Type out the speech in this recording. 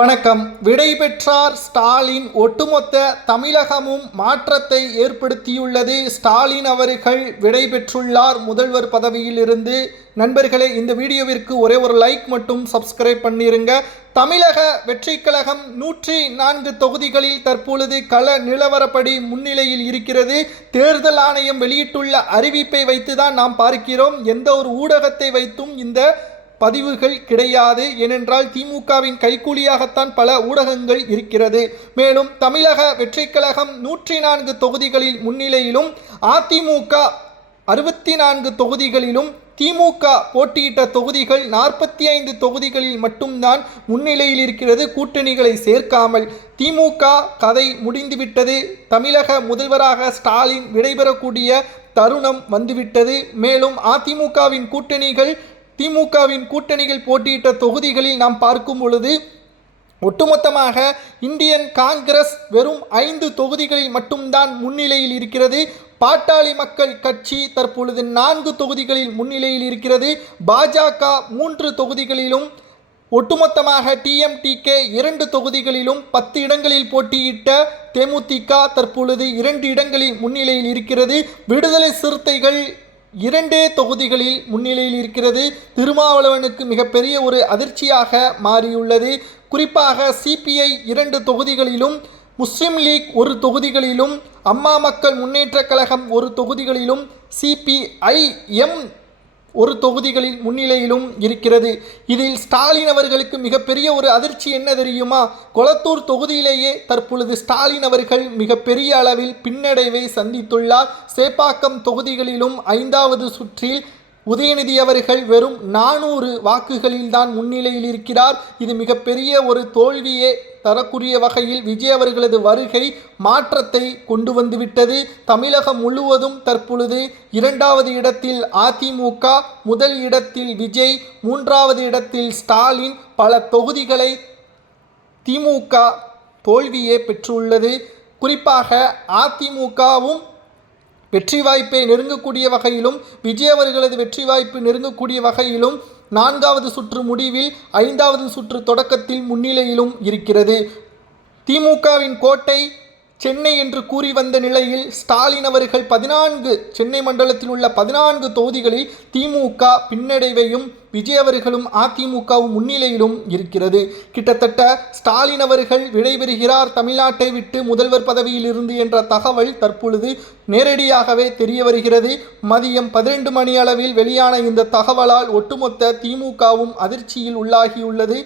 வணக்கம். விடைபெற்றார் ஸ்டாலின். ஒட்டுமொத்த தமிழகமும் மாற்றத்தை ஏற்படுத்தியுள்ளது. ஸ்டாலின் அவர்கள் விடைபெற்றுள்ளார் முதல்வர் பதவியில் இருந்து. நண்பர்களே, இந்த வீடியோவிற்கு ஒரே ஒரு லைக் மட்டும் சப்ஸ்கிரைப் பண்ணிருங்க. தமிழக வெற்றிக் கழகம் 104 தொகுதிகளில் தற்பொழுது கள நிலவரப்படி முன்னிலையில் இருக்கிறது. தேர்தல் ஆணையம் வெளியிட்டுள்ள அறிவிப்பை வைத்துதான் நாம் பார்க்கிறோம். எந்த ஒரு ஊடகத்தை வைத்தும் இந்த பதிவுகள் கிடையாது. ஏனென்றால் திமுகவின் கைக்கூலியாகத்தான் பல ஊடகங்கள் இருக்கிறது. மேலும் தமிழக வெற்றிக் கழகம் 104 தொகுதிகளில் முன்னிலையிலும், அதிமுக 64 தொகுதிகளிலும், திமுக போட்டியிட்ட தொகுதிகள் 45 தொகுதிகளில் மட்டும்தான் முன்னிலையில் இருக்கிறது, கூட்டணிகளை சேர்க்காமல். திமுக கதை முடிந்துவிட்டது. தமிழக முதல்வராக ஸ்டாலின் விடைபெறக்கூடிய தருணம் வந்துவிட்டது. மேலும் திமுகவின் கூட்டணிகள் போட்டியிட்ட தொகுதிகளில் நாம் பார்க்கும் பொழுது ஒட்டுமொத்தமாக இந்தியன் காங்கிரஸ் வெறும் 5 தொகுதிகளில் மட்டும்தான் முன்னிலையில் இருக்கிறது. பாட்டாளி மக்கள் கட்சி தற்பொழுது 4 தொகுதிகளில் முன்னிலையில் இருக்கிறது. பாஜக 3 தொகுதிகளிலும், ஒட்டுமொத்தமாக டிஎம்டிகே 2 தொகுதிகளிலும், 10 இடங்களில் போட்டியிட்ட தேமுதிக தற்பொழுது 2 இடங்களில் முன்னிலையில் இருக்கிறது. விடுதலை சிறுத்தைகள் 2 தொகுதிகளில் முன்னிலையில் இருக்கிறது. திருமாவளவனுக்கு மிகப்பெரிய ஒரு அதிர்ச்சியாக மாறியுள்ளது. குறிப்பாக சிபிஐ 2 தொகுதிகளிலும், முஸ்லிம் லீக் 1 தொகுதிகளிலும், அம்மா மக்கள் முன்னேற்ற கழகம் 1 தொகுதிகளிலும், சிபிஐஎம் 1 தொகுதிகளில் முன்னிலையிலும் இருக்கிறது. இதில் ஸ்டாலின் அவர்களுக்கு மிகப்பெரிய ஒரு அதிர்ச்சி என்ன தெரியுமா? கொளத்தூர் தொகுதியிலேயே தற்பொழுது ஸ்டாலின் அவர்கள் மிகப்பெரிய அளவில் பின்னடைவை சந்தித்துள்ளார். சேப்பாக்கம் தொகுதிகளிலும் 5வது சுற்றில் உதயநிதி அவர்கள் வெறும் 400 வாக்குகளில் தான் முன்னிலையில் இருக்கிறார். இது மிகப்பெரிய ஒரு தோல்வியே தரக்கூடிய வகையில் விஜய் அவர்களது வருகை மாற்றத்தை கொண்டு வந்துவிட்டது. தமிழகம் முழுவதும் தற்பொழுது 2வது இடத்தில் அதிமுக, முதல் இடத்தில் விஜய், 3வது இடத்தில் ஸ்டாலின். பல தொகுதிகளை திமுக தோல்வியே பெற்றுள்ளது. குறிப்பாக அதிமுகவும் வெற்றி வாய்ப்பை நெருங்கக்கூடிய வகையிலும், விஜய் அவர்களது வெற்றி வாய்ப்பு நெருங்கக்கூடிய வகையிலும் 4வது சுற்று முடிவில், 5வது சுற்று தொடக்கத்தில் முன்னிலையிலும் இருக்கிறது. திமுகவின் கோட்டை சென்னை என்று கூறி வந்த நிலையில் ஸ்டாலின் அவர்கள் சென்னை மண்டலத்தில் உள்ள 14 தொகுதிகளில் திமுக பின்னடைவையும், விஜய் அவர்களும் அதிமுகவும் முன்னிலையிலும் இருக்கிறது. கிட்டத்தட்ட ஸ்டாலின் அவர்கள் விடைபெறுகிறார் தமிழ்நாட்டை விட்டு முதல்வர் பதவியில் இருந்து என்ற தகவல் தற்பொழுது நேரடியாகவே தெரிய வருகிறது. மதியம் 12 மணி அளவில் வெளியான இந்த தகவலால் ஒட்டுமொத்த திமுகவும் அதிர்ச்சியில் உள்ளாகியுள்ளது.